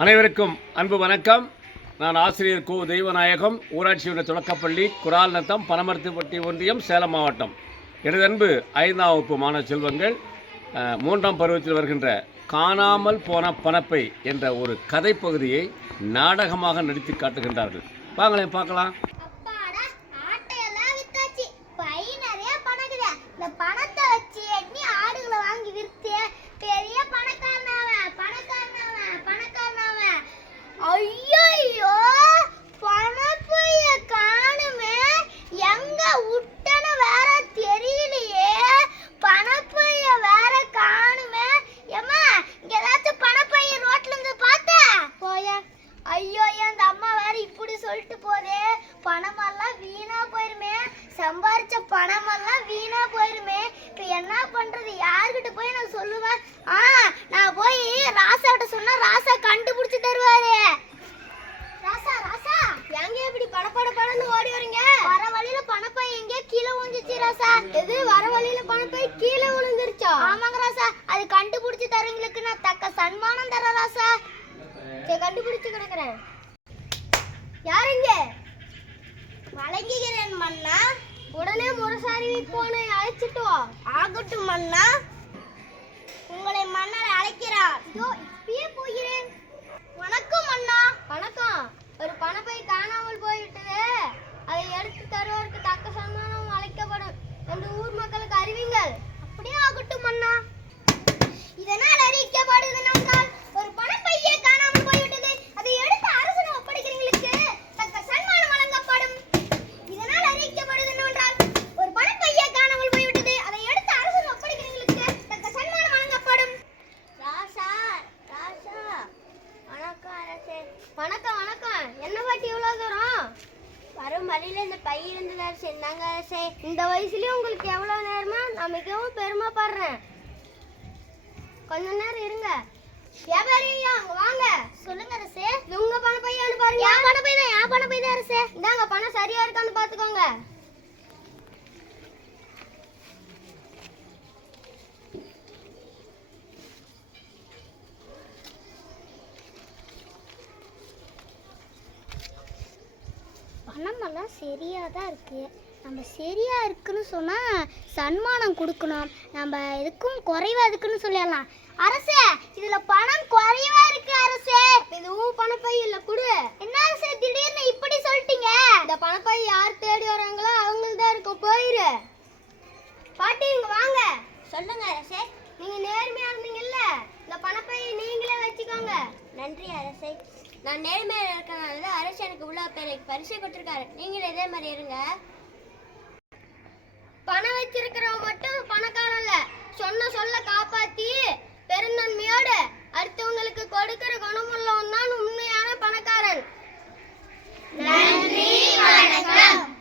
அனைவருக்கும் அன்பு வணக்கம். நான் ஆசிரியர் கு. தெய்வநாயகம் ஊராட்சி ஒன்றிய தொடக்கப்பள்ளி குரால் நத்தம் பனமரத்துப்பட்டி ஒன்றியம் சேலம் மாவட்டம். எனதன்பு ஐந்தாம் வகுப்பு மாணவ செல்வங்கள் மூன்றாம் பருவத்தில் வருகின்ற காணாமல் போன பணப்பை என்ற ஒரு கதை பகுதியை நாடகமாக நடித்து காட்டுகின்றார்கள். வாங்களேன் பார்க்கலாம். சம்பாரிச்ச பணமெல்லாம் வீணா போயிருமே. இப்போ என்ன பண்றது? யாருக்கிட்ட போய் நான் சொல்லுவேன்? ஆ நான் போய் ராசாட்ட சொன்னா ராசா கண்டுபிடிச்சு தருவாரு. ராசா ராசா எங்க இப்படி படப்பட படன்னு ஓடி வரீங்க? வர வழியில பணப்பை எங்க கீழே விழுந்துச்சு ராசா? எது வர வழியில பணப்பை கீழே விழுந்துருச்சா? ஆமாங்க ராசா அது கண்டுபிடிச்சு தரவங்களுக்கு நான் தக்க சன்மானம் தரேன் ராசா. சரி கண்டுபிடிச்சு கிடக்குறேன். யாருங்க வழங்குகிறேன் மன்னா. போனை அழைச்சிட்டு வா. ஆகட்டும் மன்னா உங்களை மன்னர் அழைக்கிறார் இதோ இப்பயே போகிறேன் வணக்கம் அண்ணா வணக்கம் ஒரு பணப்பை காணாமல் போய்விட்டது அதை எடுத்து தருவதற்கு தக்க சன்மானம் அழைக்கப்படும் என்று ஊர் மக்களுக்கு அறிவிங்கள் அப்படியே ஆகட்டும் அண்ணா இதனால் அறிவிக்கப்படுவது என்றால் ஒரு பணப்பையே காணாமல் போய்விட்டது அதை எடுத்து அரசன் ஒப்படைக்கிறவங்களுக்கு தக்க சன்மானம் வழங்கப்படும் இதனால் அறிவிக்கப்படுவது என்னவென்றால் ஒரு பணப்பையே காணாமல் போய்விட்டது அதை எடுத்து அரசன் ஒப்படைக்கிறவங்களுக்கு தக்க சன்மானம் வழங்கப்படும் ராசா ராசா வணக்கம் அரசே வணக்கம் வணக்கம். என்ன பாட்டி இவ்வளோ தூரம்? வரும் வழியில இந்த பை இருந்தது சரி இந்தாங்க சரி இந்த வயசுலேயும் உங்களுக்கு எவ்வளோ நேரமா? நான் மிகவும் பெருமைப்படுறேன். கொஞ்ச நேரம் இருங்க. வியாபாரி ஐயா வாங்க. சொல்லுங்க அரசே. உங்கள் உங்க பண பையான்னு பாருங்க என் பண பை தான் என் பண பை தான் அரசே. இந்தாங்க பணம் சரியாக இருக்கான்னு பார்த்துக்கோங்க. பணமெல்லாம் சரியாக தான் இருக்குது நம்ம சரியாக இருக்குன்னு சொன்னால் சன்மானம் கொடுக்கணும். நம்ம எதுக்கும் குறைவாக இருக்குன்னு சொல்லிடலாம். அரசே இதில் பணம் குறைவாக இருக்கு அரசே. இதுவும் பணப்பை இல்லை கொடு. என்ன அரசே திடீர்னு இப்படி சொல்லிட்டீங்க. இந்த பணப்பை யார் தேடி வராங்களோ அவங்களுக்கு தான் இருக்கும். போயிரு. பாட்டி இங்கே வாங்க. சொல்லுங்க அரசே நீங்கள் நேர்மையாக இருந்தீங்கல்ல? இந்த பணப்பை நீங்களே வச்சுக்கோங்க. நன்றி அரசே. நான் நேர்மையில் இருக்கிறனால தான் அரசு எனக்கு இவ்வளோ பேருக்கு பரிசு கொடுத்துருக்காரு. நீங்களும் இதே மாதிரி இருங்க. பணம் வச்சிருக்கிறவங்க மட்டும் பணக்காரம் இல்லை. சொன்ன சொல்ல காப்பாற்றி பெருந்தன்மையோடு அடுத்தவங்க